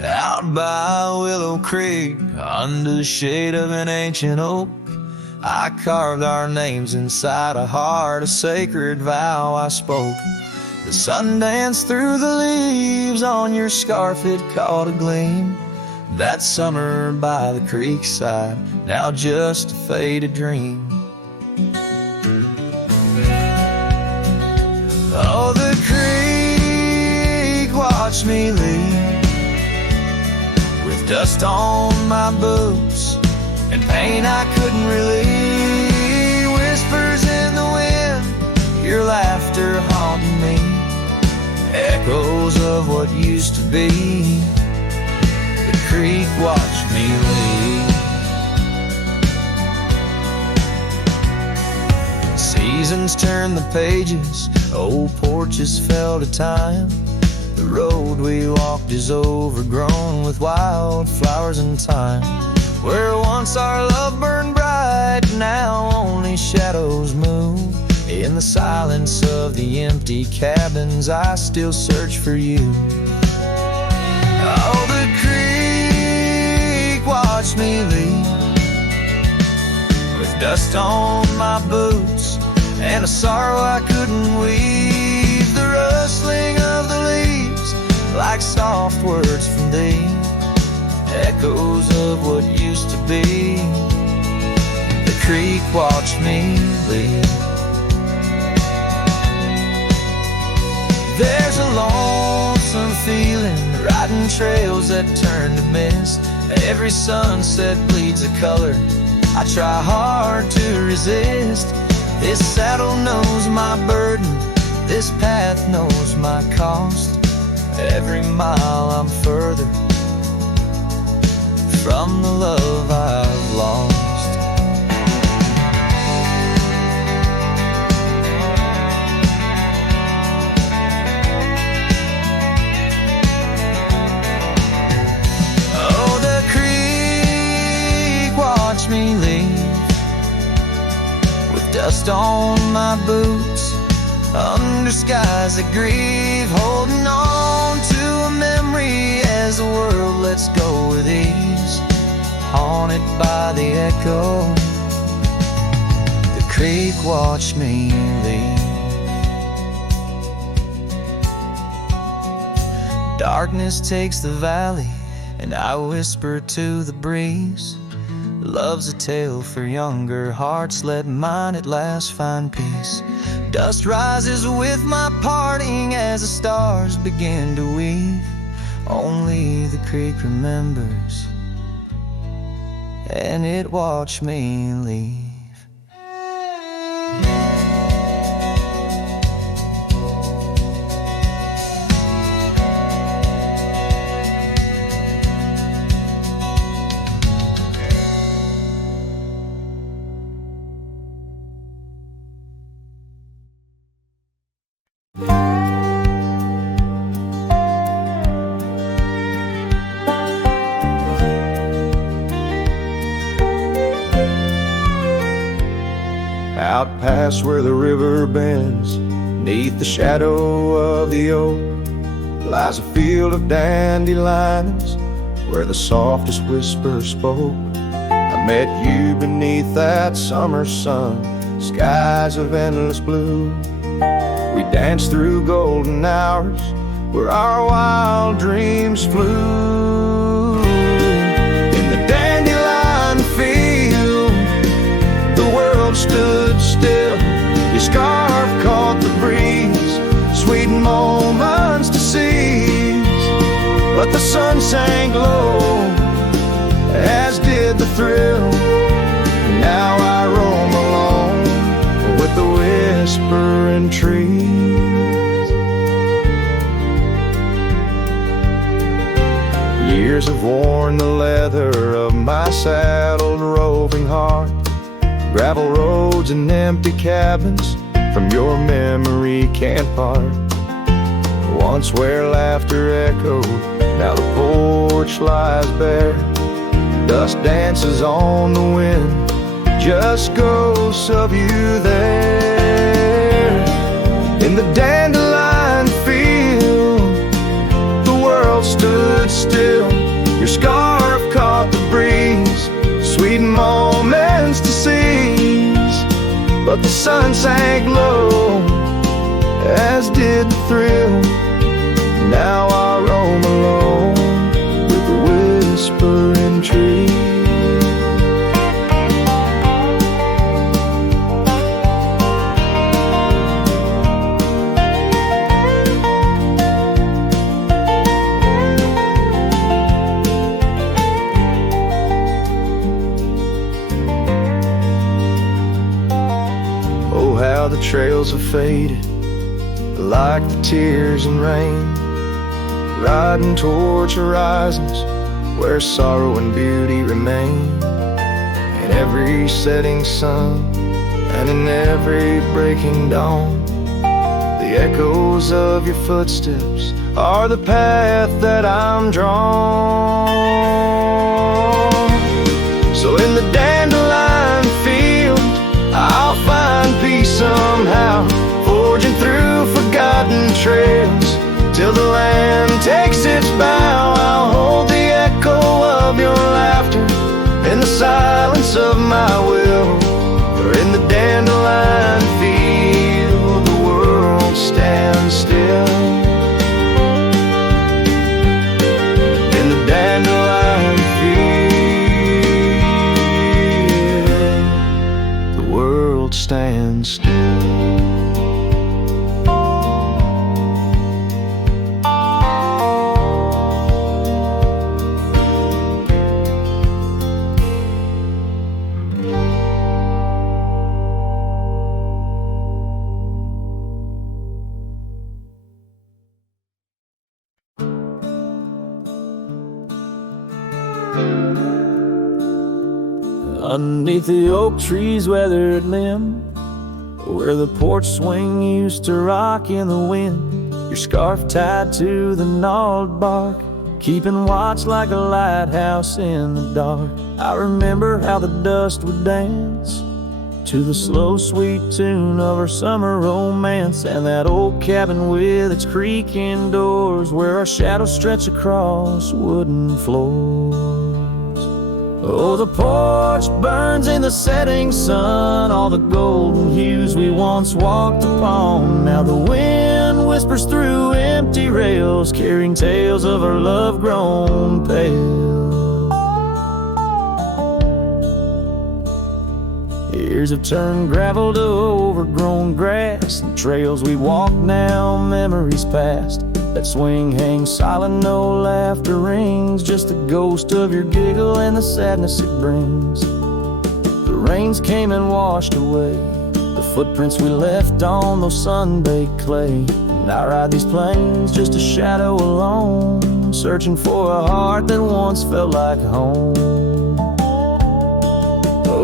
Out by Willow Creek, under the shade of an ancient oak, I carved our names inside a heart, a sacred vow I spoke. The sun danced through the leaves on your scarf, it caught a gleam. That summer by the creek side, now just a faded dream. Oh, the creek watched me leave, with dust on my boots and pain I couldn't relieve. Whispers in the wind, your laughter haunting me, echoes of what used to be. The creek watched me leave. Seasons turn the pages, old porches fell to time. The road we walked is overgrown with wildflowers and thyme. Where once our love burned bright, now only shadows move. In the silence of the empty cabins, I still search for you. Oh, the creek watched me leave, with dust on my boots and a sorrow I couldn't weave. The rustling of the leaves, like soft words from thee, echoes of what used to be. The creek watched me leave. There's a lonesome feeling, riding trails that turn to mist. Every sunset bleeds a color I try hard to resist. This saddle knows my burden, this path knows my cost. Every mile I'm further from the love I've lost. Oh, the creek watched me leave, with dust on my boots, under skies that grieve, holding on to a memory as the world lets go with ease, haunted by the echo. The creek watched me leave. Darkness takes the valley, and I whisper to the breeze, love's a tale for younger hearts, let mine at last find peace. Dust rises with my parting as the stars begin to weave. Only the creek remembers, and it watched me leave. Out past where the river bends, neath the shadow of the oak, lies a field of dandelions where the softest whisper spoke. I met you beneath that summer sun, skies of endless blue. We danced through golden hours where our wild dreams flew. In the dandelion field, the world stood still. Your scarf caught the breeze, sweet moments to seize. But the sun sank low, as did the thrill. Now I roam alone with the whispering trees. Years have worn the leather of my saddled roving heart. Gravel roads and empty cabins from your memory can't part. Once where laughter echoed, now the porch lies bare. Dust dances on the wind, just ghosts of you there. In the dandelion field, the world stood still. but the sun sank low, as did the thrill. Now I roam alone with the whispering tree. Oh, how the trails have faded like the tears and rain, riding towards horizons where sorrow and beauty remain. In every setting sun and in every breaking dawn, the echoes of your footsteps are the path that I'm drawn. So in the dandelion field, I'll find peace somehow, forging through forgotten trails till the land takes its bow. I'll hold the echo of your laughter in the silence of my will. For in the dandelion field, the world stands still. In the dandelion field, the world stands still. Underneath the oak tree's weathered limb, where the porch swing used to rock in the wind, your scarf tied to the gnarled bark, keeping watch like a lighthouse in the dark. I remember how the dust would dance to the slow sweet tune of our summer romance, and that old cabin with its creaking doors where our shadows stretch across wooden floors. Oh, the porch burns in the setting sun, all the golden hues we once walked upon. Now the wind whispers through empty rails, carrying tales of our love grown pale. Years have turned gravel to overgrown grass, and trails we walk now, memories past. That swing hangs silent, no laughter rings, just the ghost of your giggle and the sadness it brings. The rains came and washed away the footprints we left on those sun-baked clay, and I ride these plains just a shadow alone, searching for a heart that once felt like home.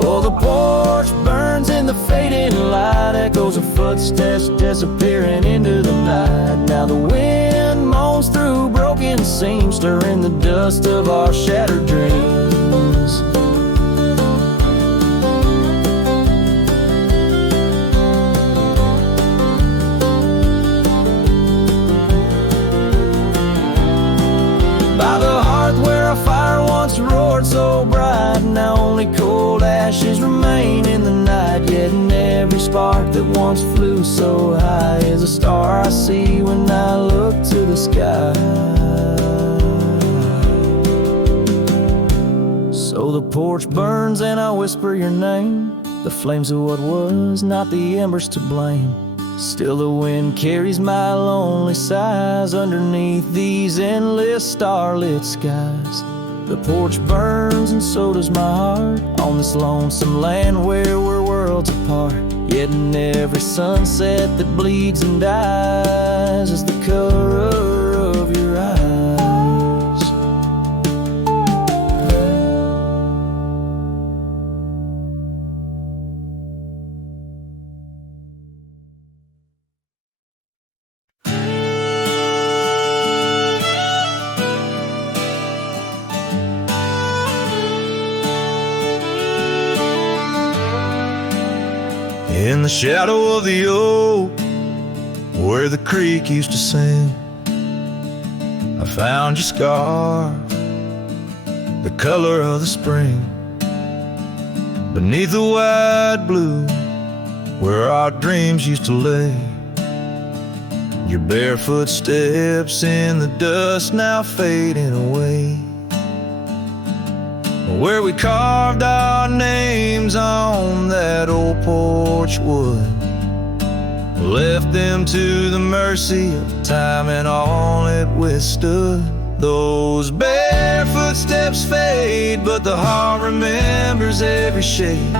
Oh, the porch burns in the fading light, echoes of footsteps disappearing into the night. Now the wind moans through broken seams, stirring the dust of our shattered dreams. By the hearth where a fire once roared so bright, now only cold ashes remain in the night. Yet in every spark that once flew so high is a star I see when I look to the sky. So the porch burns and I whisper your name, the flames of what was, not the embers to blame. Still the wind carries my lonely sighs underneath these endless starlit skies. The porch burns and so does my heart on this lonesome land where we're worlds apart. Yet in every sunset that bleeds and dies is the color of your eyes. In the shadow of the oak, where the creek used to sing, I found your scarf, the color of the spring. Beneath the wide blue where our dreams used to lay. Your barefoot steps in the dust now fading away. Where we carved our names on that old porch wood, left them to the mercy of time and all it withstood. Those barefoot steps fade, but the heart remembers every shade.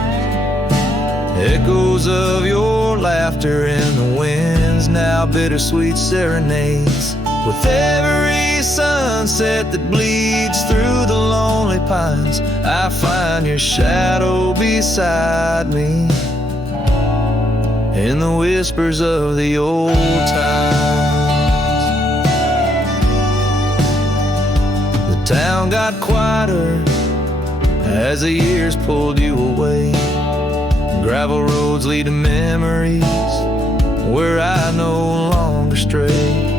Echoes of your laughter in the winds, now bittersweet serenades. With every sunset that bleeds through the lonely pines, I find your shadow beside me in the whispers of the old times. The town got quieter as the years pulled you away. Gravel roads lead to memories where I no longer stray.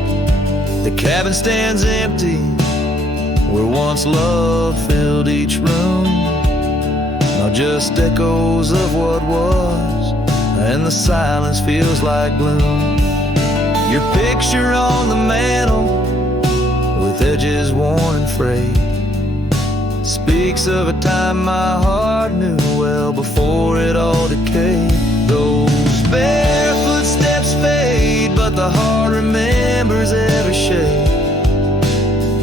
The cabin stands empty where once love filled each room. Now just echoes of what was, and the silence feels like gloom. Your picture on the mantle with edges worn and frayed speaks of a time my heart knew well before it all decayed. Those barefoot steps fade, but the heart remembers every shade.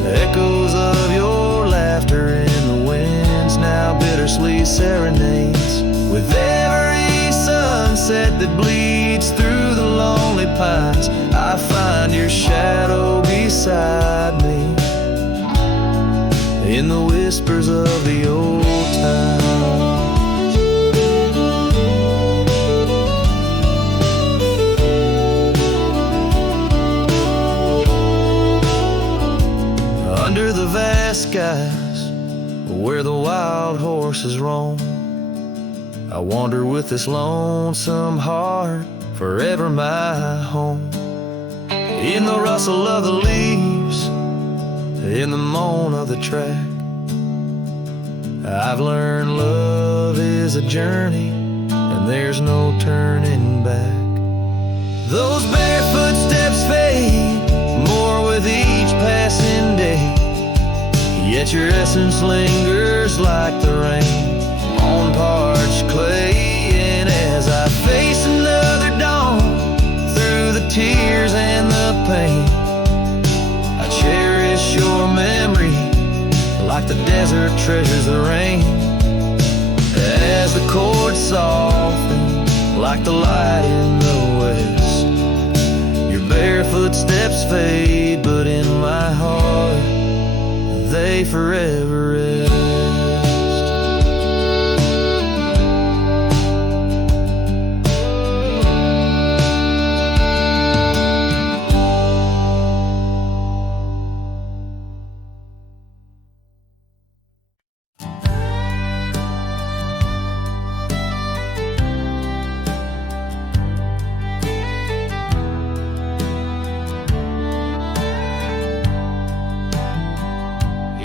Echoes of your laughter in the winds, now bittersweet serenades. With every sunset that bleeds through the lonely pines, I find your shadow beside me in the whispers of the old times. Under the vast skies where the wild horses roam, I wander with this lonesome heart, forever my home. In the rustle of the leaves, in the moan of the track, I've learned love is a journey and there's no turning back. Those barefoot steps fade more with each passing day, yet your essence lingers like the rain on parched clay. And as I face another dawn through the tears and the pain, I cherish your memory like the desert treasures the rain. As the chords soften like the light in the west, your barefoot steps fade, but in my heart they forever rest.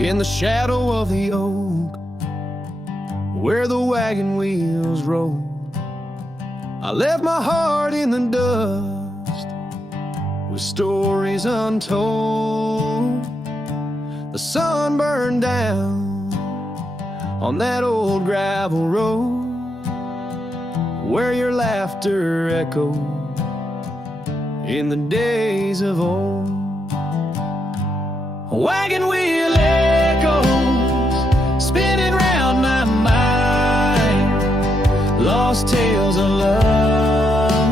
In the shadow of the oak, where the wagon wheels roll, I left my heart in the dust with stories untold. The sun burned down on that old gravel road where your laughter echoed in the days of old. A wagon wheel echoes spinning round my mind, lost tales of love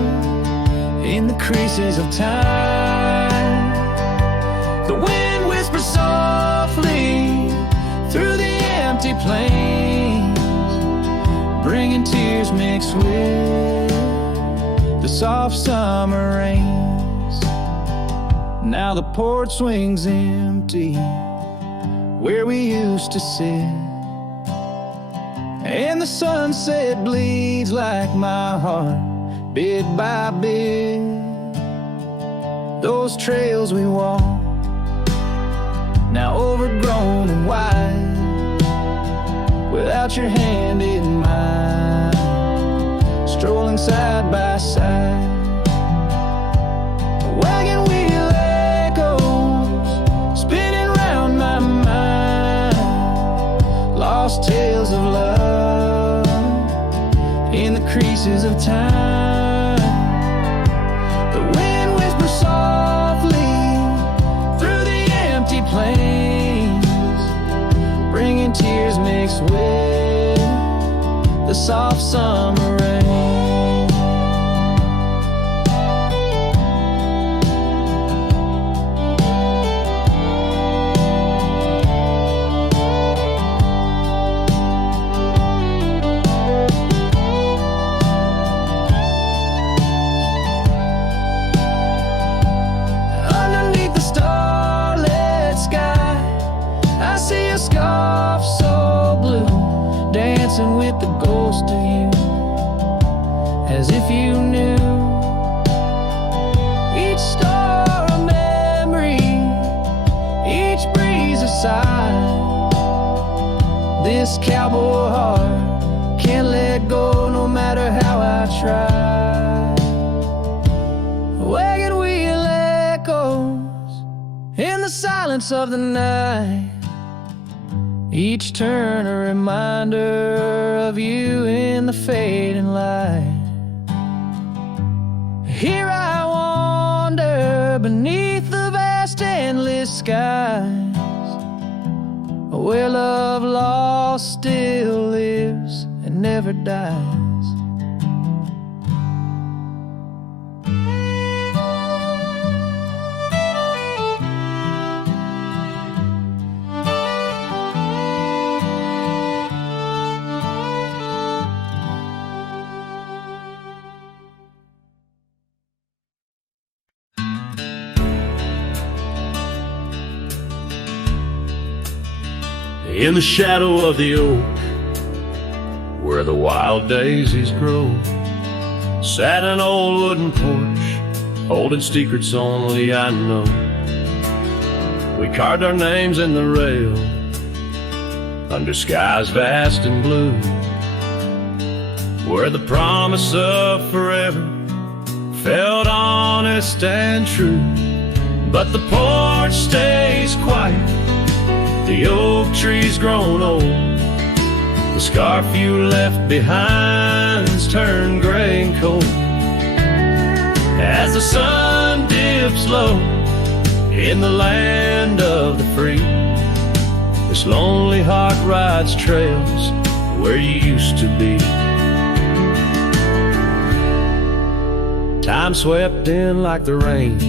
in the creases of time. The wind whispers softly through the empty plains, bringing tears mixed with the soft summer rains. Now the porch swings empty where we used to sit, and the sunset bleeds like my heart, bit by bit. Those trails we walk, now overgrown and wide, without your hand in mine, strolling side by pieces of time. The wind whispers softly through the empty plains, bringing tears mixed with the soft summer rain. With the ghost of you, as if you knew each star a memory, each breeze a sigh. This cowboy heart can't let go no matter how I try. Wagon wheel echoes in the silence of the night, each turn a reminder of you in the fading light. Here I wander beneath the vast endless skies, where love lost still lives and never dies. In the shadow of the oak, where the wild daisies grow, sat an old wooden porch, holding secrets only I know. We carved our names in the rail, under skies vast and blue, where the promise of forever felt honest and true. But the porch stays quiet, the oak tree's grown old, the scarf you left behind's turned gray and cold. As the sun dips low in the land of the free, this lonely heart rides trails where you used to be. Time swept in like the rain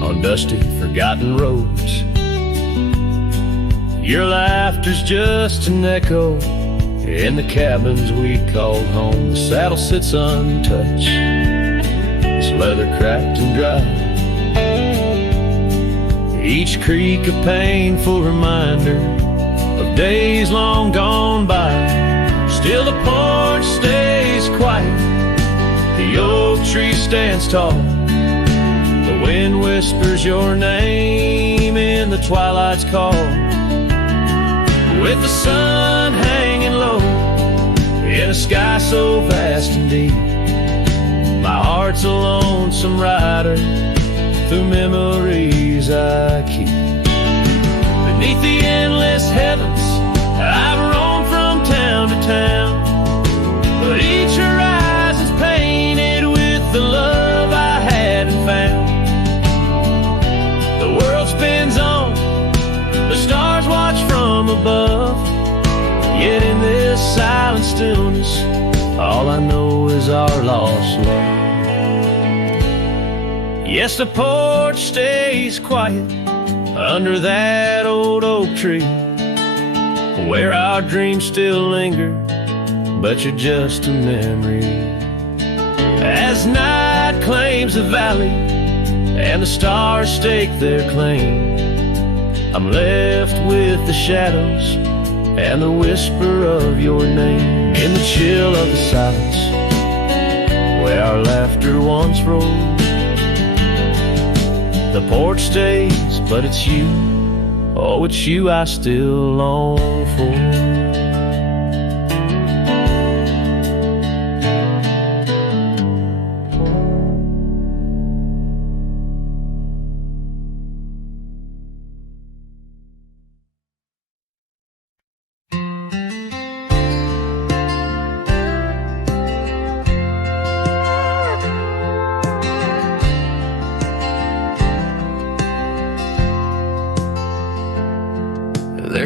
on dusty, forgotten roads. Your laughter's just an echo in the cabins we called home. The saddle sits untouched, its leather cracked and dry, each creak a painful reminder of days long gone by. Still the porch stays quiet, the oak tree stands tall, the wind whispers your name in the twilight's call. With the sun hanging low in a sky so vast and deep, my heart's a lonesome rider through memories I keep. Beneath the endless heavens I've roamed from town to town, but each horizon's painted with the love I hadn't found. The world spins on, the stars watch from above, yet in this silent stillness all I know is our lost love. Yes, the porch stays quiet under that old oak tree, where our dreams still linger, but you're just a memory. As night claims the valley and the stars stake their claim, I'm left with the shadows and the whisper of your name. In the chill of the silence, where our laughter once rolled, the porch stays, but it's you, oh, it's you I still long for.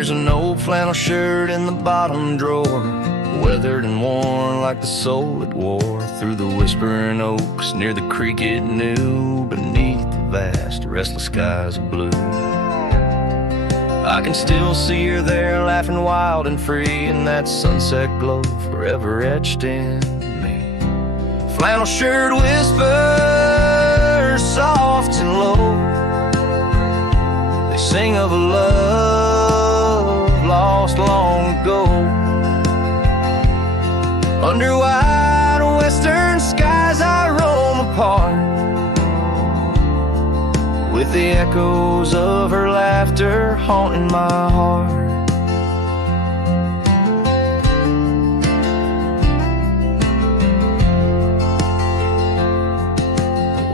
There's an old flannel shirt in the bottom drawer, weathered and worn like the soul it wore through the whispering oaks near the creek it knew, beneath the vast restless skies of blue. I can still see her there, laughing wild and free in that sunset glow forever etched in me. Flannel shirt whispers soft and low, they sing of a love lost long ago. Under wide western skies I roam apart, with the echoes of her laughter haunting my heart.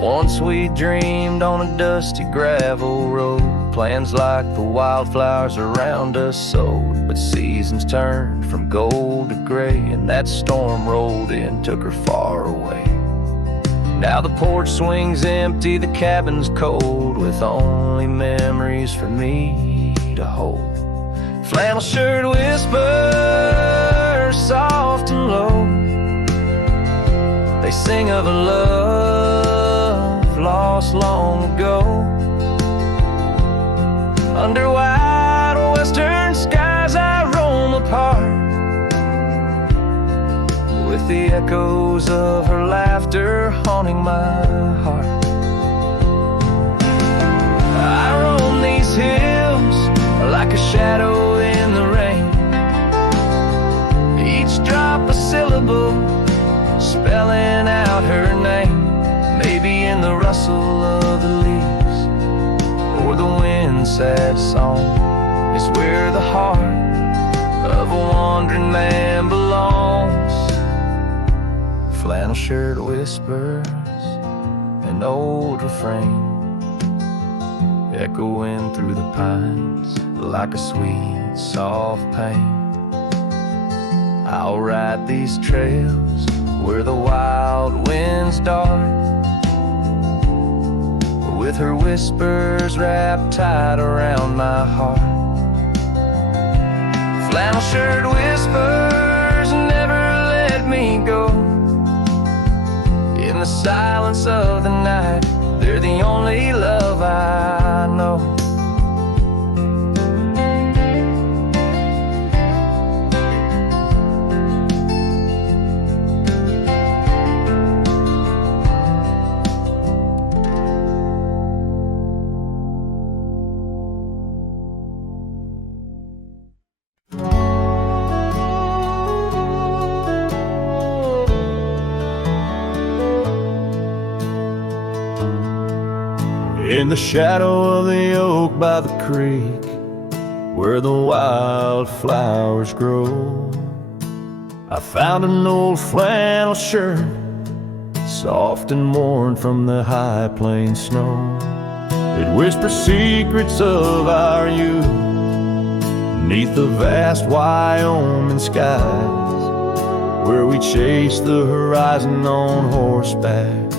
Once we dreamed on a dusty gravel road, plans like the wildflowers around us sowed, but seasons turned from gold to gray, and that storm rolled in, took her far away. Now the porch swing's empty, the cabin's cold, with only memories for me to hold. Flannel shirt whispers soft and low, they sing of a love lost long ago. Under wide western skies I roam apart, with the echoes of her laughter haunting my heart. I roam these hills like a shadow in the rain, each drop a syllable spelling out her name. Maybe in the rustle of the leaves or the wind's sad song is where the heart of a wandering man belongs. Flannel shirt whispers, an old refrain, echoing through the pines like a sweet, soft pain. I'll ride these trails where the wild winds dart, with her whispers wrapped tight around my heart. Flannel shirt whispers never let me go. In the silence of the night, they're the only love I know. In the shadow of the oak by the creek, where the wildflowers grow, I found an old flannel shirt, soft and worn from the high plains snow. It whispers secrets of our youth, neath the vast Wyoming skies, where we chased the horizon on horseback,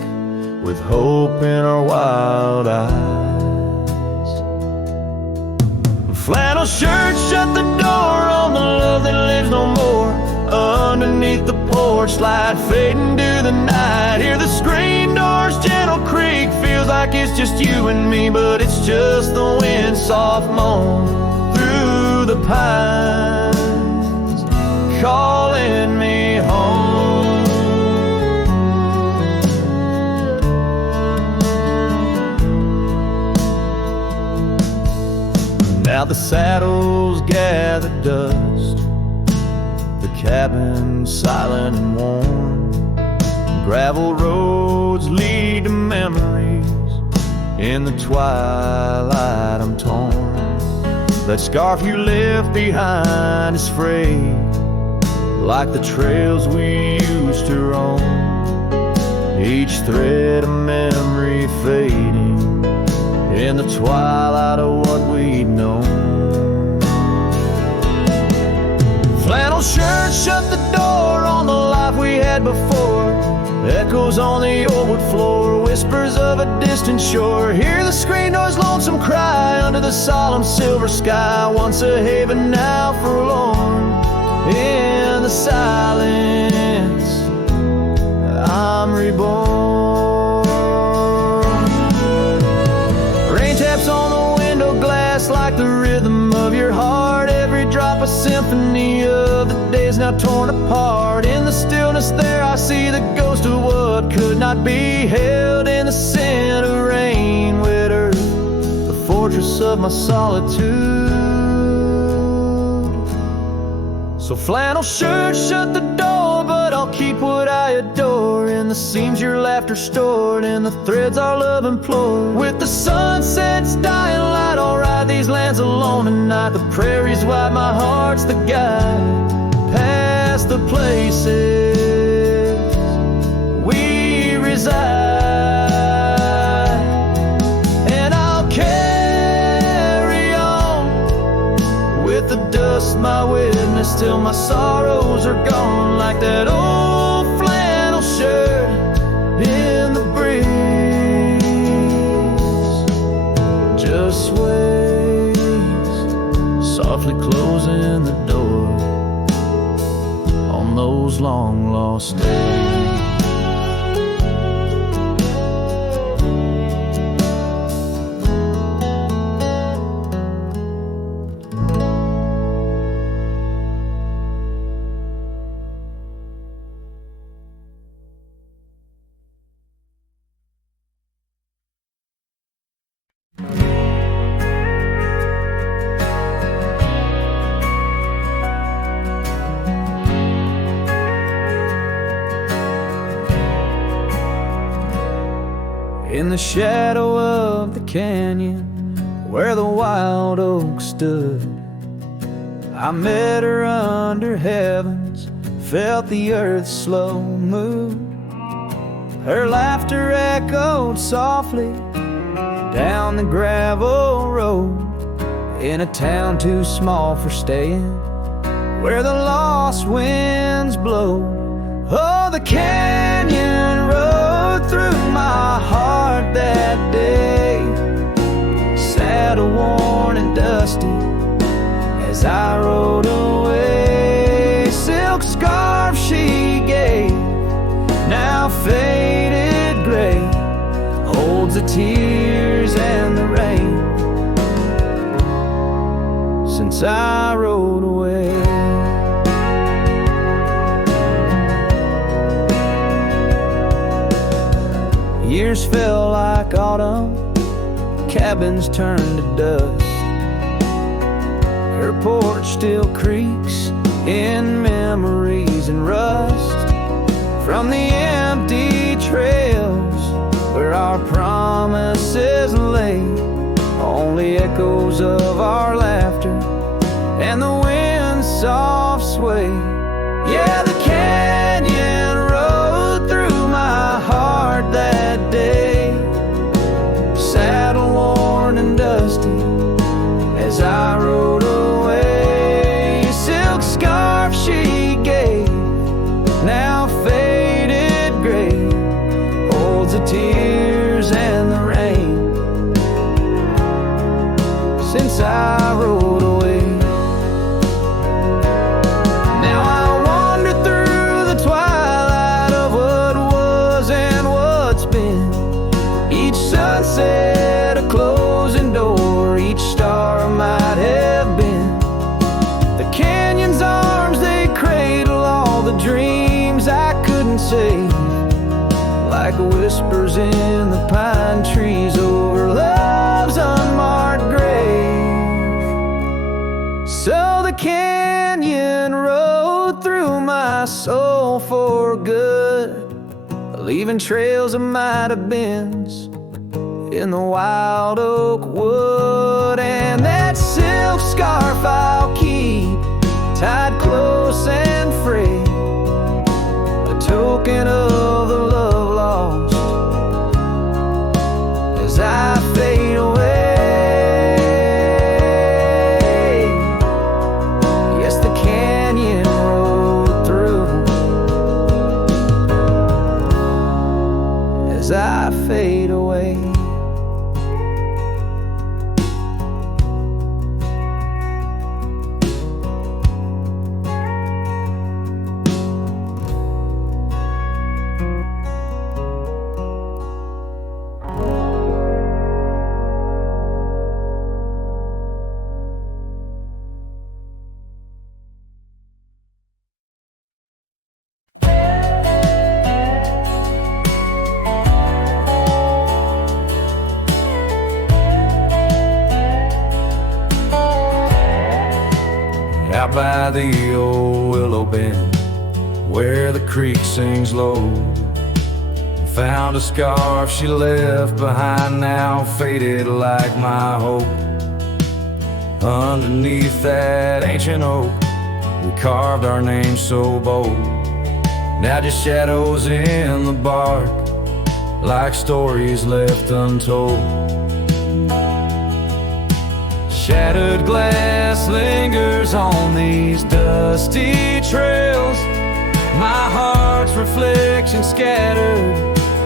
with hope in our wild eyes. Flannel shirt shut the door on the love that lives no more. Underneath the porch light fading to the night, hear the screen door's gentle creak. Feels like it's just you and me, but it's just the wind soft moan through the pines, calling me home. Now the saddles gather dust, the cabin silent and warm. Gravel roads lead to memories, in the twilight I'm torn. That scarf you left behind is frayed, like the trails we used to roam. Each thread a memory fading, in the twilight of what we'd known. Flannel shirt shut the door on the life we had before. Echoes on the old wood floor, whispers of a distant shore. Hear the screen door's lonesome cry under the solemn silver sky. Once a haven, now forlorn. In the silence, I'm reborn. Rain taps on the window glass like the rhythm of your heart. Every drop a symphony of the days now torn apart. In the stillness there I see the ghost of what could not be held. In the scent of rain, wet earth, the fortress of my solitude. So flannel shirt, shut the door, but I'll keep what I adore. In the seams your laughter stored, in the threads our love implored. With the sunset's dying light, I'll ride these lands alone tonight. The prairie's wide, my heart's the guide. Past the places we reside, and I'll carry on with the dust my witness till my sorrows are gone. Like that old flannel shirt in the breeze, just sways, softly closing the door on those long lost days. In the shadow of the canyon where the wild oak stood, I met her under heavens, felt the earth's slow move. Her laughter echoed softly down the gravel road, in a town too small for staying, where the lost winds blow. Oh, the canyon rode through my heart that day, saddle worn and dusty as I rode away. Silk scarf she gave, now faded gray, holds the tears and the rain since I rode away. Years fell like autumn, cabins turned to dust. Her porch still creaks in memories and rust from the empty trails where our promises lay. Only echoes of our laughter and the wind's soft sway. Yeah, the canyon rode through my heart that day, saddle worn and dusty as I rode away. Silk scarf she gave, now faded gray, holds the tears and the rain since I rode away. Now I wander through the twilight of what was and what's been. Each sunset a closing door, each star might have been. The canyon's arms, they cradle all the dreams I couldn't save, like whispers in the pine trees over love's unmarked grave. So the canyon rode through my soul for good, leaving trails of might have beens in the wild oak wood. And that silk scarf I'll keep tied close and free, a token of the love lost as I fade away. Yes, the canyon rode through by the old willow bend where the creek sings low. Found a scarf she left behind, now faded like my hope. Underneath that ancient oak, we carved our names so bold. Now just shadows in the bark, like stories left untold. Shattered glass lingers on these dusty trails, my heart's reflection scattered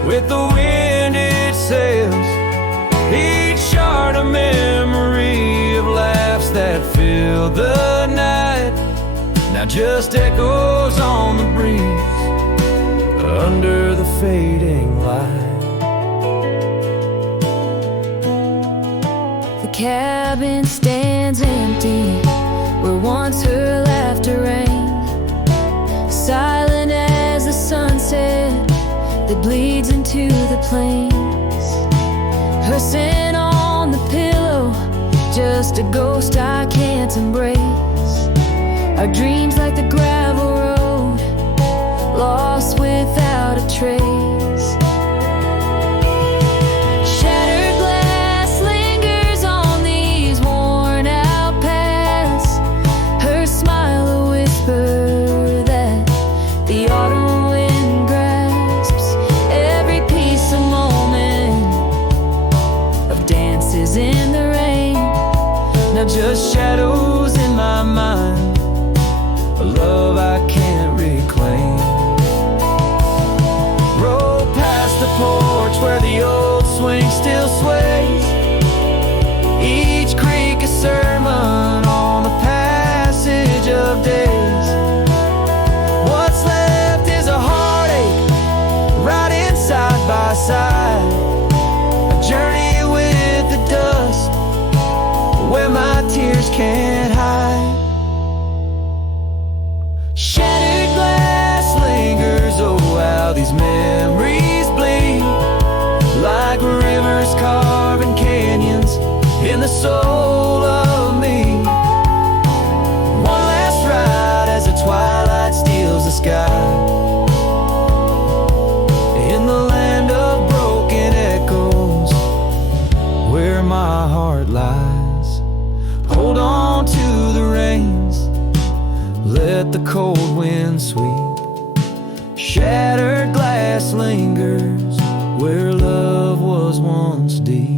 with the wind it sails. Each shard a memory of laughs that filled the night, now just echoes on the breeze under the fading light. The cabin stands empty where once her laughter rang, silent as the sunset that bleeds into the plains. Her scent on the pillow, just a ghost I can't embrace. Our dreams like the gravel road, lost without a trace. Shattered glass lingers on these worn out paths, her smile a whisper that the autumn wind grasps. Every piece a moment of dances in the rain, now just shadows in my mind, a love I can't reclaim. Roll past the porch where the old swing still sways, each creek a sermon on the passage of days. What's left is a heartache, riding side by side, a journey with the dust where my tears can't hide. Shattered glass lingers, oh how these memories bleed, like rivers carving canyons in the soul of me. One last ride as the twilight steals the sky, in the land of broken echoes where my heart lies. Hold on to the reins, let the cold wind sweep. Shattered glass lingers where love was once deep.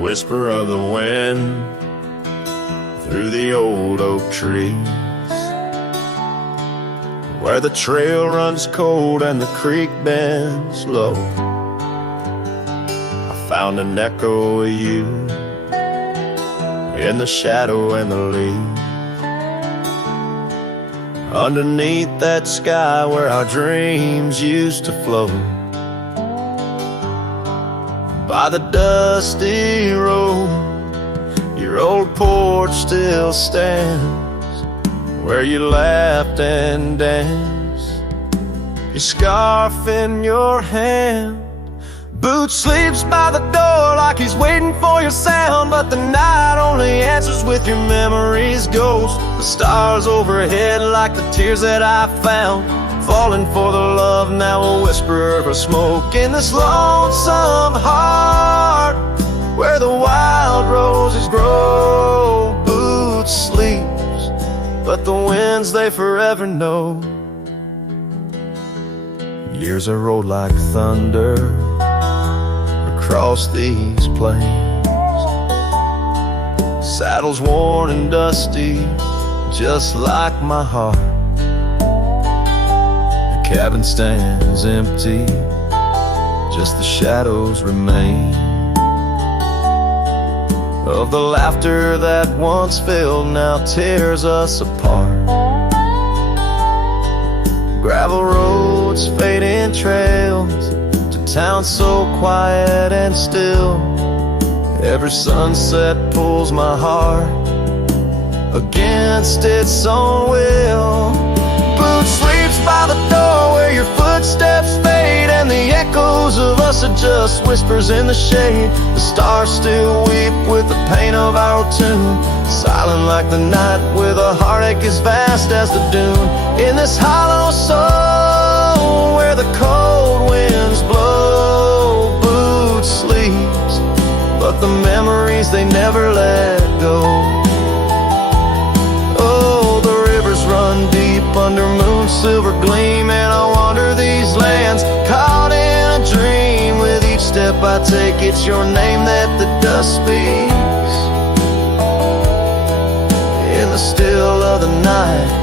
Whisper of the wind through the old oak trees, where the trail runs cold and the creek bends low. I found an echo of you in the shadow and the leaves, underneath that sky where our dreams used to float. By the dusty road, your old porch still stands, where you laughed and danced, your scarf in your hand. Boots sleeps by the door like he's waiting for your sound, but the night only answers with your memory's ghost. The stars overhead like the tears that I found, falling for the love, now a whisper of smoke in this lonesome heart, where the wild roses grow. Boots sleeps, but the winds they forever know. Years are rolled like thunder across these plains, saddles worn and dusty, just like my heart. Cabin stands empty, just the shadows remain of the laughter that once filled, now tears us apart. Gravel roads, fading trails, to towns so quiet and still. Every sunset pulls my heart against its own will. Boot sleeps by the door where your footsteps fade, and the echoes of us are just whispers in the shade. The stars still weep with the pain of our tune, silent like the night with a heartache as vast as the dune. In this hollow soul where the cold winds blow, Boot sleeps, but the memories they never let go. Oh, the rivers run deep under moon's silver gleam, and I wander these lands caught in a dream. With each step I take, it's your name that the dust speaks. In the still of the night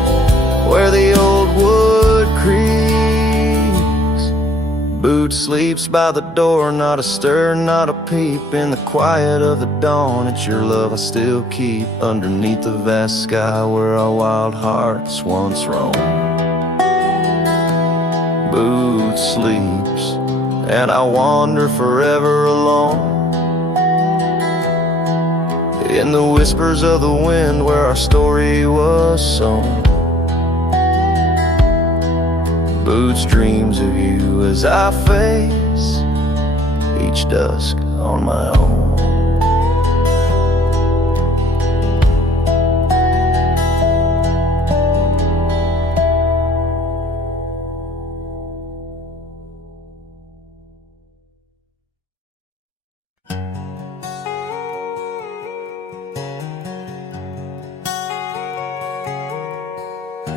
where the old wood creaks, Boot sleeps by the door, not a stir, not a peep. In the quiet of the dawn, it's your love I still keep underneath the vast sky where our wild hearts once roamed. Boot sleeps, and I wander forever alone, in the whispers of the wind where our story was sown. Boots dreams of you as I face each dusk on my own.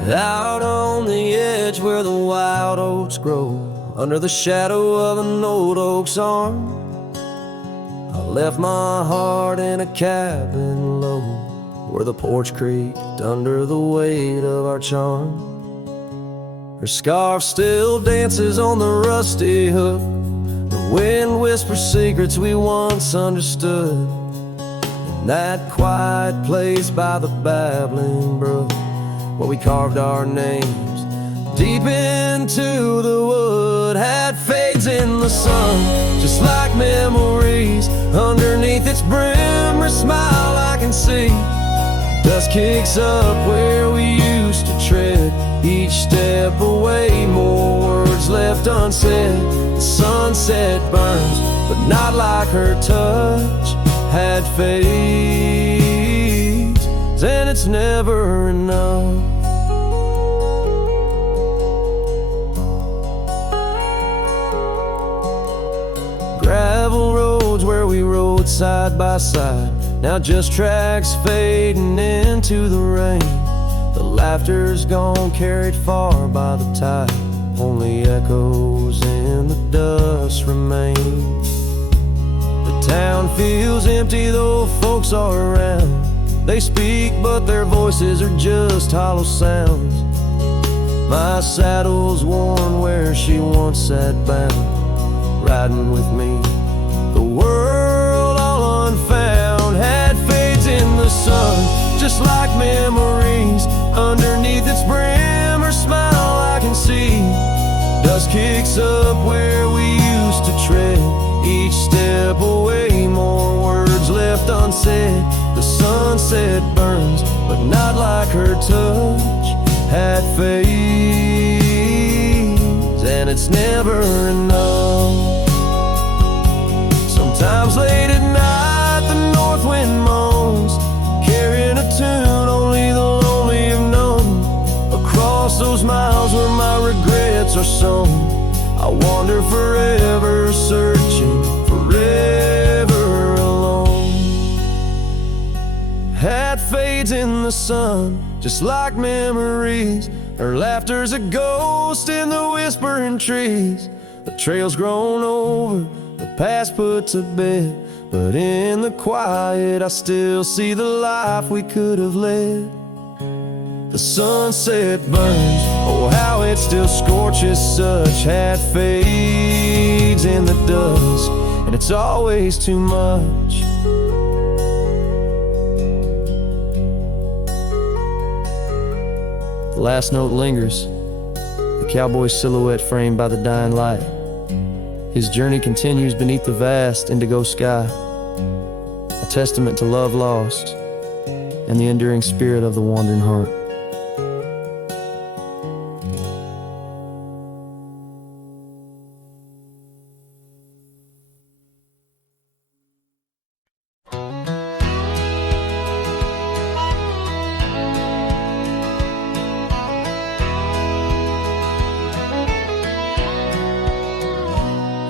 Out on the edge where the wild oats grow, under the shadow of an old oak's arm, I left my heart in a cabin low, where the porch creaked under the weight of our charm. Her scarf still dances on the rusty hook, the wind whispers secrets we once understood. In that quiet place by the babbling brook, where we carved our names deep into the wood, had fades in the sun, just like memories. Underneath its brim, her smile I can see. Dust kicks up where we used to tread, each step away, more words left unsaid. The sunset burns, but not like her touch had fades, and it's never enough. Gravel roads where we rode side by side, now just tracks fading into the rain. The laughter's gone, carried far by the tide, only echoes in the dust remain. The town feels empty though folks are around. They speak but their voices are just hollow sounds. My saddle's worn where she once sat bound, riding with me, the world all unfound. Had fades in the sun, just like memories. Underneath its brim, her smile I can see. Dust kicks up where we used to tread, each step away, more words left unsaid. The sunset burns, but not like her touch had fades, and it's never enough. Sometimes late at night the north wind moans, carrying a tune only the lonely have known. Across those miles where my regrets are sown, I wander forever, searching, forever alone. Had fades in the sun, just like memories. Her laughter's a ghost in the whispering trees. The trail's grown over, the past put to bed, but in the quiet I still see the life we could have led. The sunset burns, oh how it still scorches such. Had fades in the dust, and it's always too much. The last note lingers, the cowboy's silhouette framed by the dying light. His journey continues beneath the vast indigo sky, a testament to love lost and the enduring spirit of the wandering heart.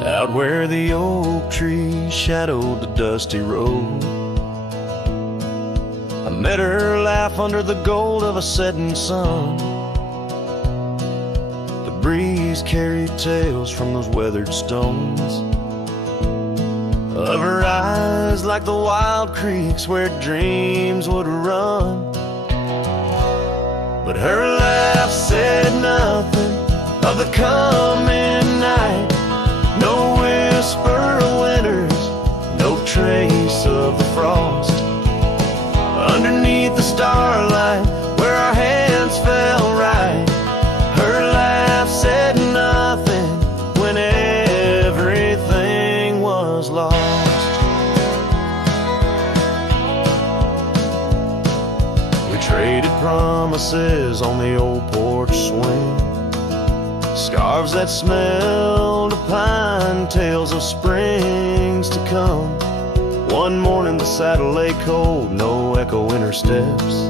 Out where the oak tree shadowed the dusty road, I met her laugh under the gold of a setting sun. The breeze carried tales from those weathered stones of her eyes, like the wild creeks where dreams would run. But her laugh said nothing of the coming night. No whisper of winters, no trace of the frost. Underneath the starlight, where our hands fell right, her laugh said nothing when everything was lost. We traded promises on the old porch swing, scarves that smelled of pine, tales of springs to come. One morning the saddle lay cold, no echo in her steps,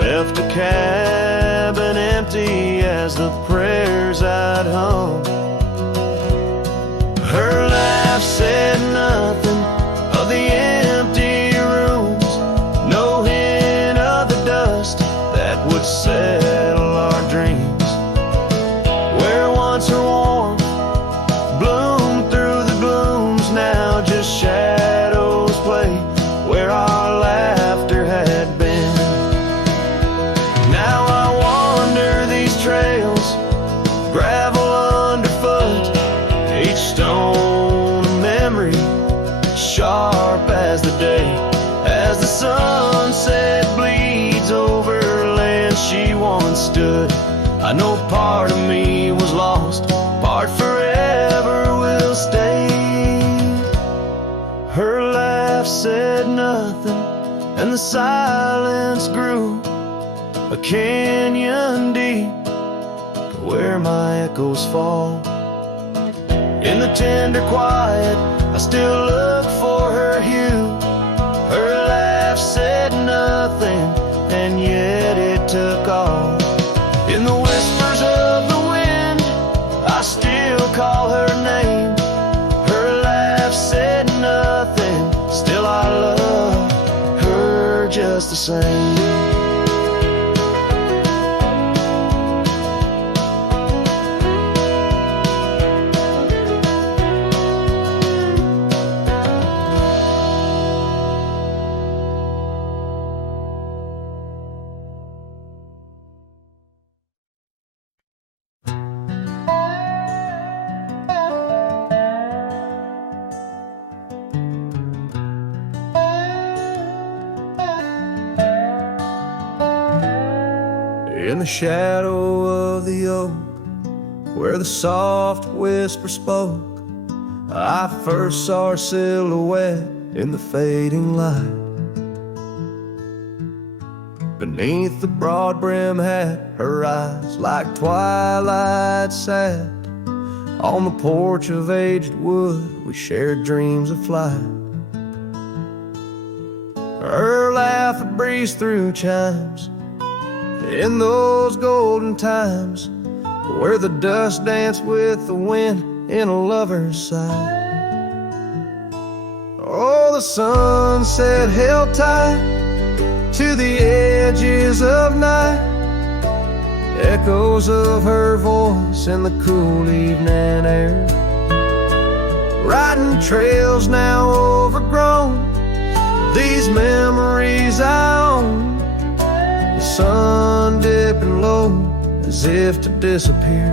left a cabin empty as the prayers I'd hung. Her laugh said nothing of the empty rooms, no hint of the dust that would settle our dreams. Her warmth bloomed through the glooms, now just shadows play where our laughter had been. Now I wander these trails, gravel underfoot, each stone a memory, sharp as the day, as the sunset bleeds over land she once stood. I know part of me was lost, part forever will stay. Her laugh said nothing, and the silence grew a canyon deep, where my echoes fall. In the tender quiet, I still look for her hue. Her laugh said nothing, and yet it took all. In the whispers of the wind, I still call her name. Her laugh said nothing, still I love her just the same. In the shadow of the oak, where the soft whisper spoke, I first saw her silhouette in the fading light. Beneath the broad brim hat, her eyes like twilight sat. On the porch of aged wood, we shared dreams of flight. Her laugh would breeze through chimes in those golden times, where the dust danced with the wind in a lover's sight. Oh, the sunset held tight to the edges of night, echoes of her voice in the cool evening air. Riding trails now overgrown, these memories I own. The sun dipping low as if to disappear.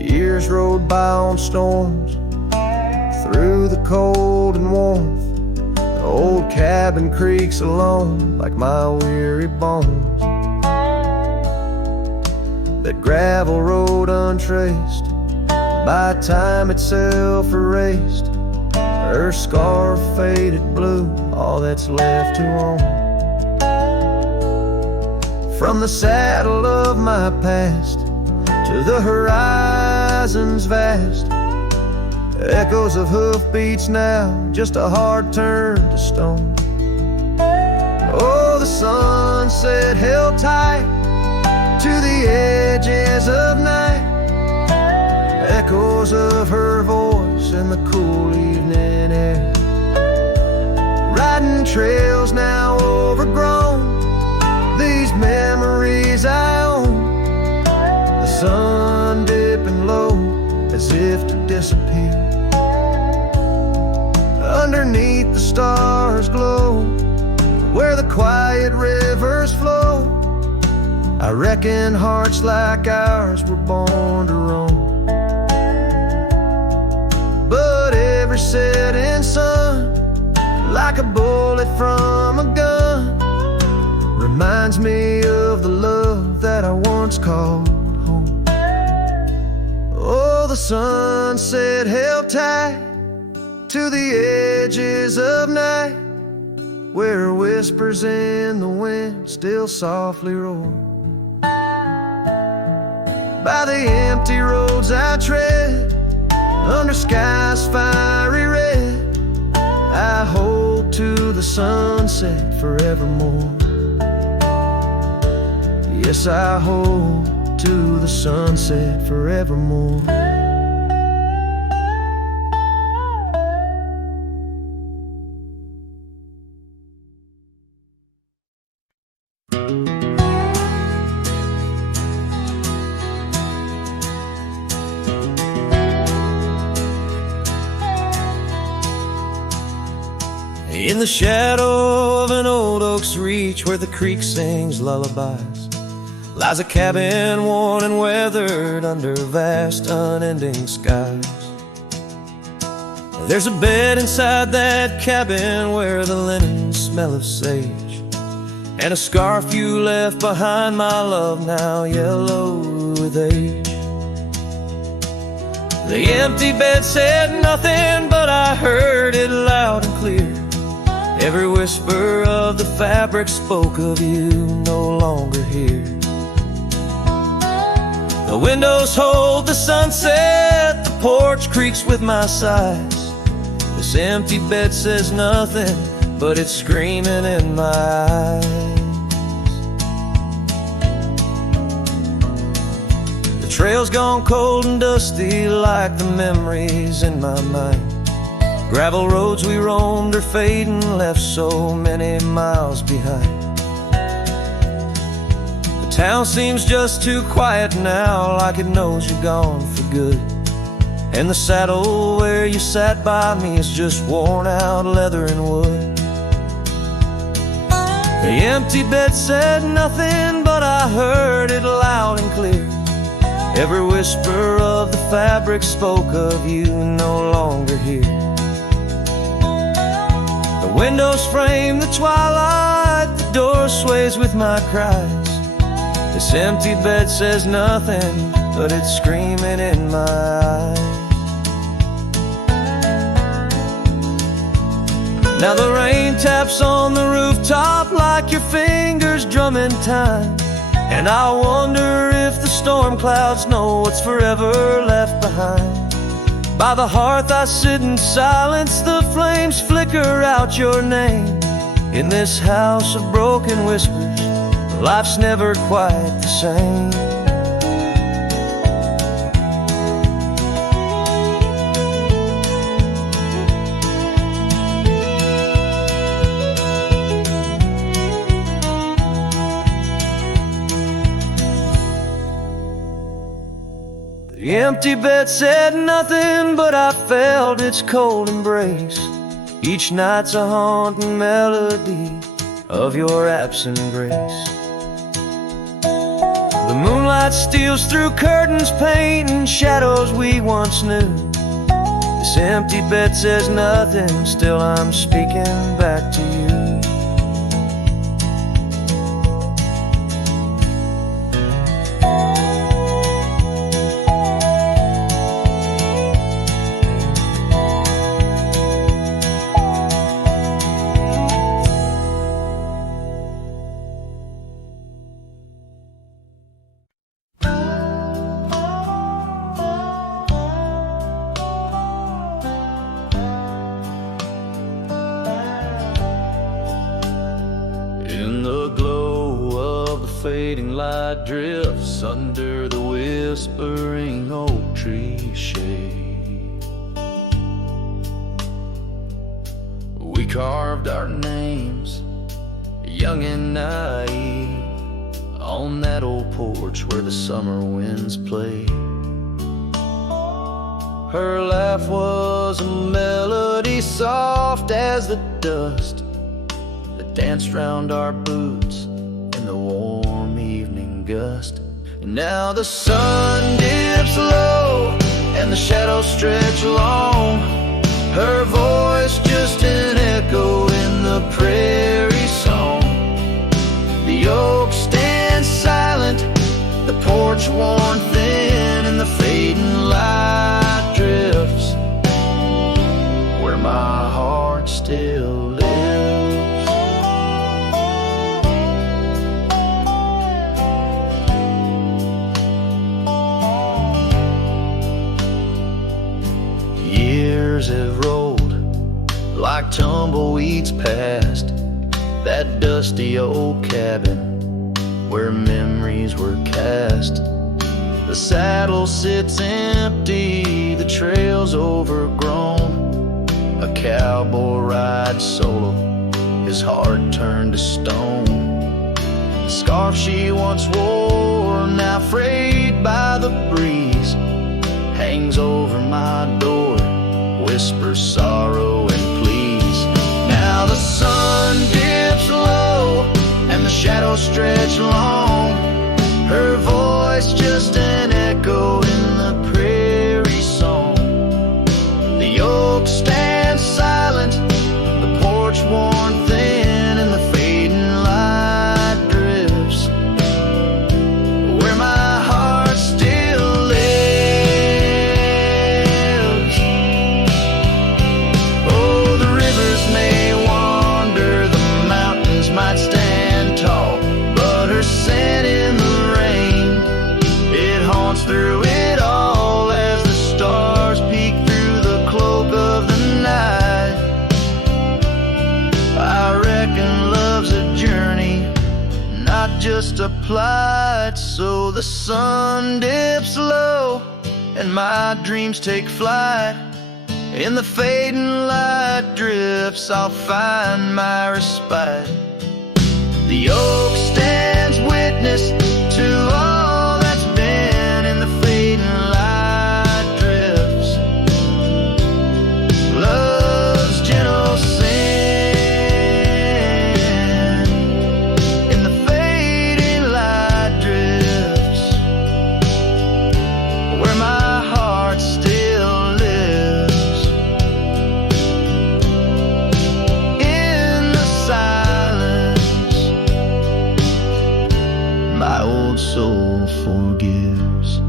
Years rode by on storms, through the cold and warmth. The old cabin creaks alone like my weary bones. that gravel road untraced, by time itself erased, her scarf faded blue, all that's left to own. From the saddle of my past to the horizons vast, echoes of hoofbeats now, just a hard turn to stone. Oh, the sunset held tight to the edges of night, echoes of her voice in the cool evening air. Riding trails now overgrown, these memories I own. The sun dipping low as if to disappear. Underneath the stars glow, where the quiet rivers flow, I reckon hearts like ours were born to roam. But every setting sun, like a bullet from a gun, reminds me of the love that I once called home. Oh, the sunset held tight to the edges of night, where whispers in the wind still softly roar. By the empty roads I tread, under skies fiery red, I hold to the sunset forevermore. Yes, I hold to the sunset forevermore. In the shadow of an old oak's reach, where the creek sings lullabies, lies a cabin worn and weathered under vast unending skies. There's a bed inside that cabin where the linen smell of sage, and a scarf you left behind, my love, now yellow with age. The empty bed said nothing, but I heard it loud and clear. Every whisper of the fabric spoke of you no longer here. The windows hold the sunset, the porch creaks with my sighs. This empty bed says nothing, but it's screaming in my eyes. The trail's gone cold and dusty like the memories in my mind. Gravel roads we roamed are fading, left so many miles behind. The town seems just too quiet now, like it knows you're gone for good. And the saddle where you sat by me is just worn out leather and wood. The empty bed said nothing, but I heard it loud and clear. Every whisper of the fabric spoke of you no longer here. The windows frame the twilight, the door sways with my cries. This empty bed says nothing, but it's screaming in my eyes. Now the rain taps on the rooftop like your fingers drumming time, and I wonder if the storm clouds know what's forever left behind. By the hearth I sit in silence, the flames flicker out your name. In this house of broken whispers, life's never quite the same. The empty bed said nothing, but I felt its cold embrace. Each night's a haunting melody of your absent grace. The moonlight steals through curtains, painting shadows we once knew. This empty bed says nothing, still I'm speaking back to you. fading light drifts under the whispering oak tree shade. We carved our names, young and naive, on that old porch where the summer winds played. Her laugh was a melody soft as the dust that danced round our boots in the warm evening gust. And now the sun dips low and the shadows stretch long, her voice just an echo in the prairie song. The oak stands silent, the porch worn thin, and the fading light drifts where my heart still lives. Years have rolled like tumbleweeds past that dusty old cabin where memories were cast. The saddle sits empty, the trail's overgrown. A cowboy rides solo, his heart turned to stone. The scarf she once wore, now frayed by the breeze, hangs over my door, whispers sorrow and pleas. Now the sun dips low and the shadows stretch long, her voice just an echo in the prairie song. The oak stands silent, the porch worn thin, and the fading light drifts where my heart still lives. Oh, the rivers may wander, the mountains might stand tall, but her scent in the rain, it haunts through it all as the stars peek through the cloak of the night. I reckon love's a journey, not just a plight. So the sun dips low and my dreams take flight. In the fading light drifts I'll find my respite. The oak stands witness to all that's been. In the fading light drifts love's gentle sin. In the fading light drifts where my heart still lives. In the silence my old soul forgives.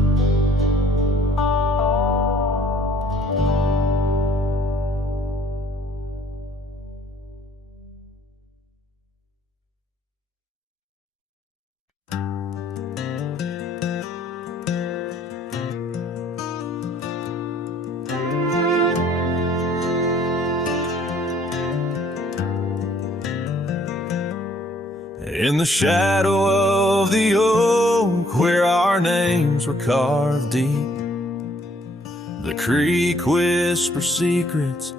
In the shadow of the oak where our names were carved deep, the creek whispers secrets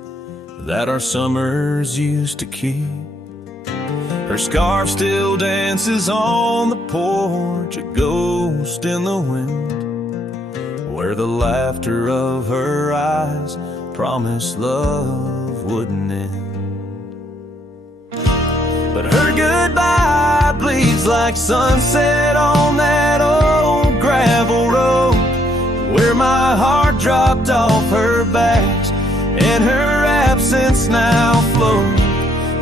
that our summers used to keep. Her scarf still dances on the porch, a ghost in the wind, where the laughter of her eyes promised love wouldn't end. But her goodbye bleeds like sunset on that old gravel road, where my heart dropped off her back and her absence now flows.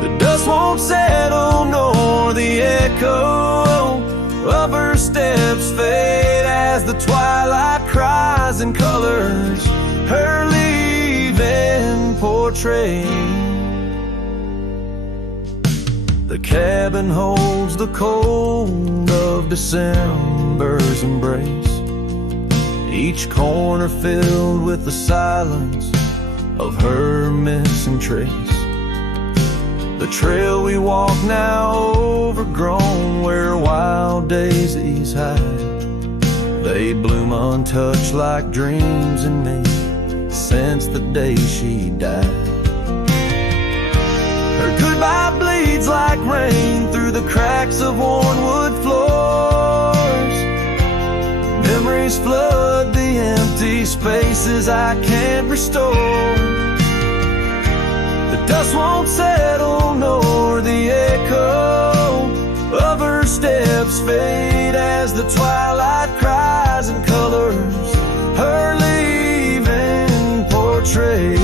The dust won't settle nor the echo of her steps fade as the twilight cries and colors her leaving portray. The cabin holds the cold of December's embrace, each corner filled with the silence of her missing trace. The trail we walk now overgrown, where wild daisies hide. They bloom untouched like dreams in me since the day she died. Her goodbye bleeds like rain through the cracks of worn wood floors. Memories flood the empty spaces I can't restore. The dust won't settle, nor the echo of her steps fade as the twilight cries and colors her leaving portrait.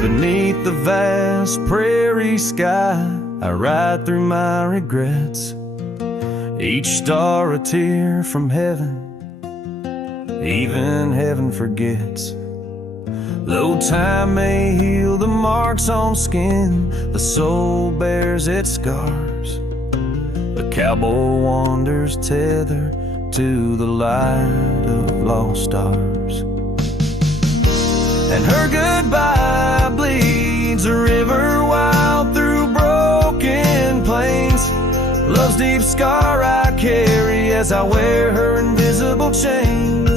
Beneath the vast prairie sky, I ride through my regrets. Each star a tear from heaven, even heaven forgets. Though time may heal the marks on skin, the soul bears its scars. The cowboy wanders tethered to the light of lost stars. And her goodbye bleeds a river wild through broken plains. Love's deep scar I carry as I wear her invisible chains.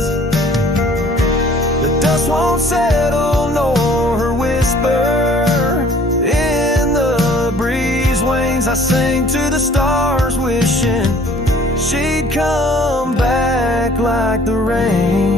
The dust won't settle, nor her whisper in the breeze wings. I sing to the stars, wishing she'd come back like the rain.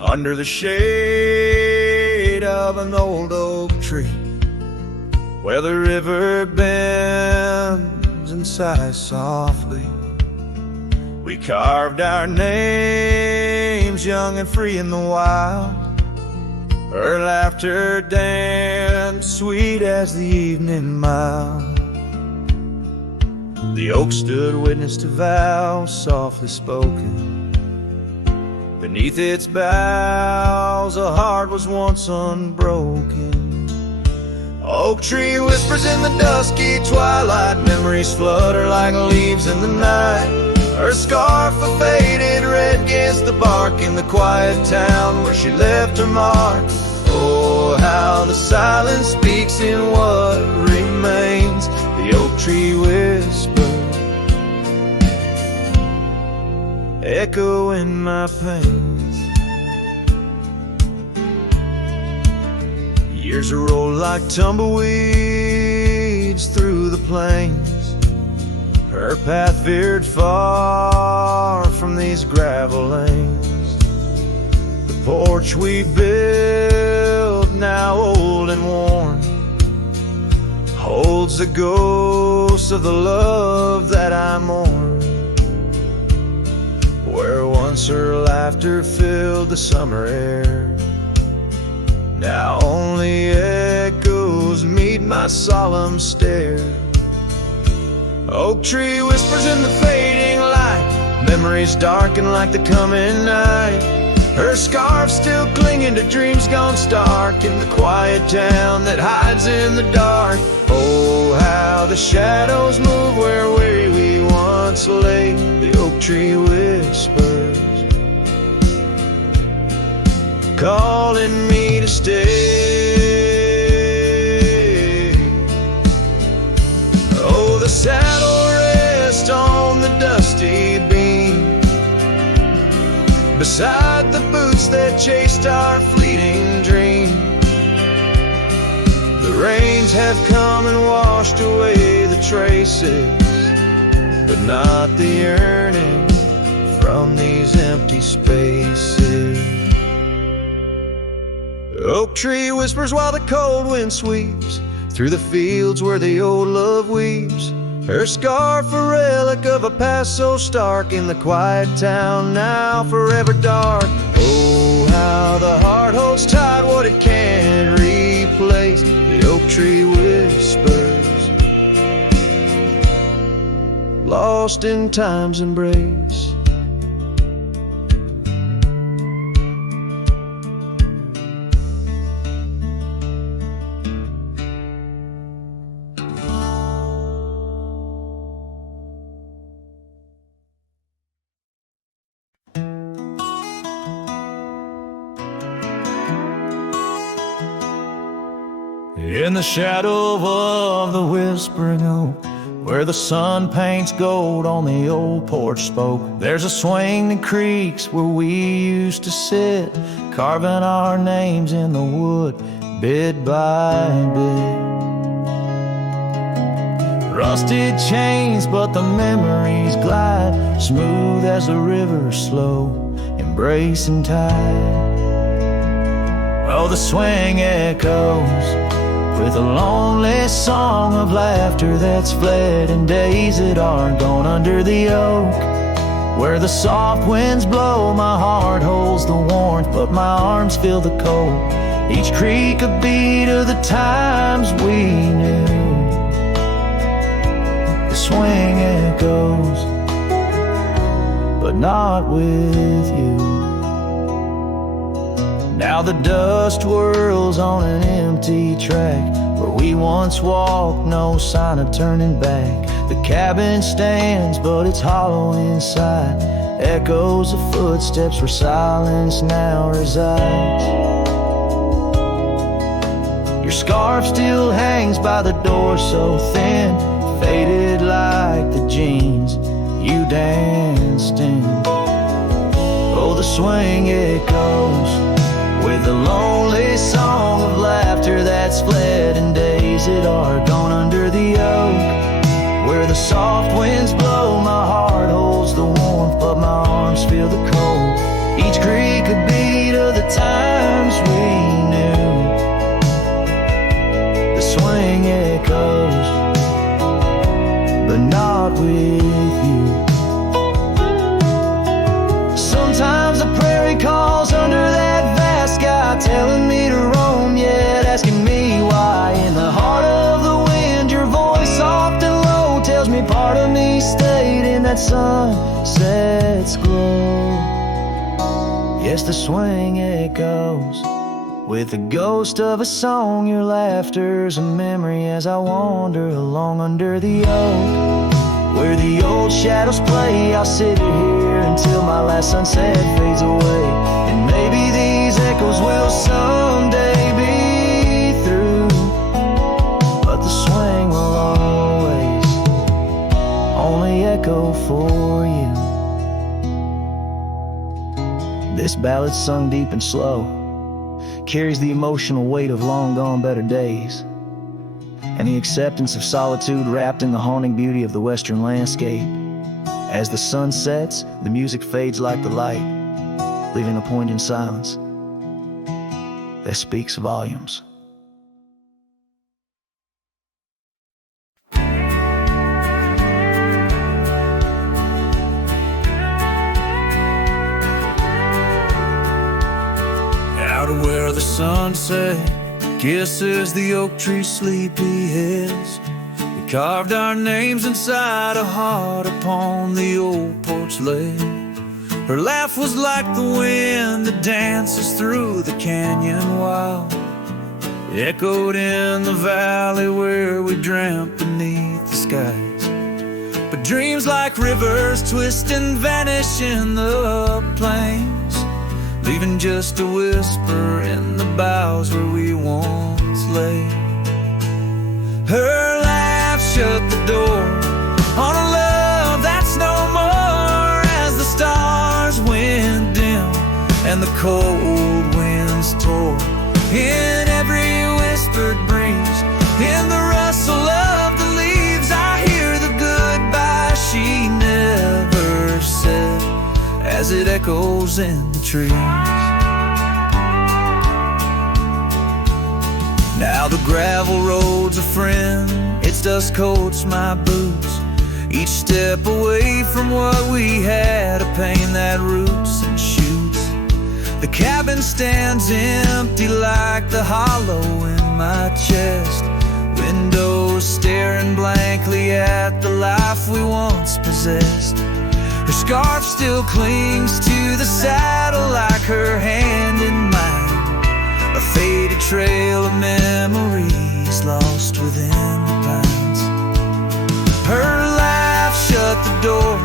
Under the shade of an old oak tree, where the river bends and sighs softly, we carved our names young and free in the wild. Her laughter danced sweet as the evening mild. The oak stood witness to vows softly spoken. Beneath its boughs a heart was once unbroken. Oak tree whispers in the dusky twilight, memories flutter like leaves in the night. Her scarf a faded red against the bark in the quiet town where she left her mark. Oh, how the silence speaks in what remains. The oak tree whispers, echo in my pains. Years roll like tumbleweeds through the plains. Her path veered far from these gravel lanes. The porch we built, now old and worn, holds the ghost of the love that I mourn. Where once her laughter filled the summer air, now only echoes meet my solemn stare. Oak tree whispers in the fading light, memories darken like the coming night. Her scarf still clinging to dreams gone stark in the quiet town that hides in the dark. Oh, how the shadows move where we once lay. The oak tree whispers, calling me to stay. Oh, the saddle rests on the dusty beam, beside the boots that chased our fleeting dream. The rains have come and washed away the traces, but not the yearning from these empty spaces. Oak tree whispers while the cold wind sweeps through the fields where the old love weeps. Her scarf a relic of a past so stark in the quiet town now forever dark. Oh, how the heart holds tight what it can't replace. The oak tree whispers, lost in time's embrace. In the shadow of the whispering oak, where the sun paints gold on the old porch spoke, there's a swing that creaks where we used to sit, carving our names in the wood, bit by bit. Rusted chains, but the memories glide, smooth as the river, slow, embracing tide. Oh, the swing echoes with a lonely song of laughter that's fled, and days that aren't gone under the oak, where the soft winds blow. My heart holds the warmth, but my arms feel the cold. Each creak a beat of the times we knew. The swing echoes, but not with you. Now the dust whirls on an empty track, where we once walked, no sign of turning back. The cabin stands, but it's hollow inside, echoes of footsteps where silence now resides. Your scarf still hangs by the door, so thin, faded like the jeans you danced in. Oh, the swing echoes with a lonely song of laughter that's fled, and days that are gone under the oak, where the soft winds blow. My heart holds the warmth, but my arms feel the cold. Each creak a beat of the times we knew. The swing echoes, but not with you. Sometimes the prairie calls under that sky, telling me to roam, yet asking me why. In the heart of the wind, your voice soft and low tells me part of me stayed in that sunset's glow. Yes, the swing echoes with the ghost of a song. Your laughter's a memory as I wander along under the oak, where the old shadows play. I'll sit here until my last sunset fades away, and maybe these echoes will someday be through, but the swing will always only echo for you. This ballad, sung deep and slow, carries the emotional weight of long gone better days, and the acceptance of solitude wrapped in the haunting beauty of the western landscape. As the sun sets, the music fades like the light, leaving a poignant silence that speaks volumes. Out of where the sunset kisses the oak tree's sleepy heads, we carved our names inside a heart upon the old porch ledge. Her laugh was like the wind that dances through the canyon wild, echoed in the valley where we dreamt beneath the skies. But dreams like rivers twist and vanish in the plains, leaving just a whisper in the boughs where we once lay. Her laugh shut the door on a love that's no more, as the stars went dim and the cold winds tore in every whispered breeze. In the rustle of the leaves, I hear the goodbye she never said, as it echoes in the trees. Now the gravel road's a friend, its dust coats my boots, each step away from what we had, a pain that roots and shoots. The cabin stands empty like the hollow in my chest, window, staring blankly at the life we once possessed. Her scarf still clings to the saddle like her hand in mine, a faded trail of memories lost within the pines. Her laugh shut the door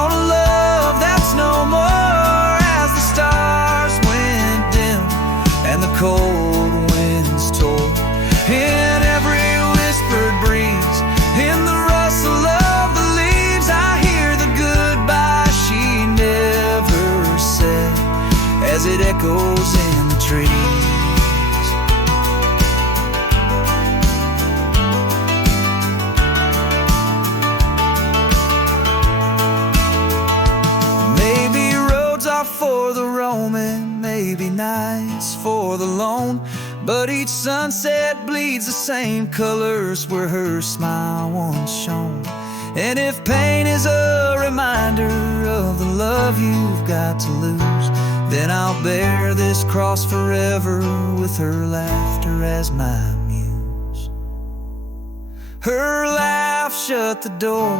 on a love that's no more, as the stars went dim and the cold winds tore. In every whispered breeze, in the rustle of the leaves, I hear the goodbye she never said as it echoes in the trees. Maybe roads are for the roaming, maybe nights for the lone, but each sunset bleeds the same colors where her smile once shone. And if pain is a reminder of the love you've got to lose, then I'll bear this cross forever with her laughter as my muse. Her laugh shut the door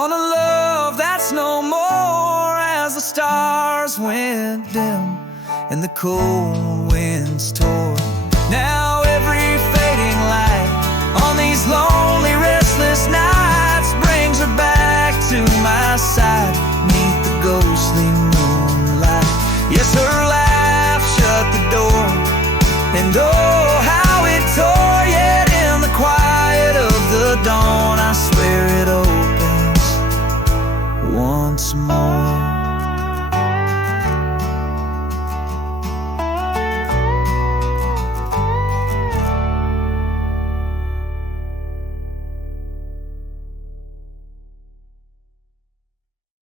on a love that's no more, as the stars went dim and the cold winds tore. Now every fading light on these lonely, restless nights brings her back to my side, neath the ghostly moonlight. Yes, her laugh shut the door, and oh, how it tore. Yet in the quiet of the dawn, I swear it opens once more.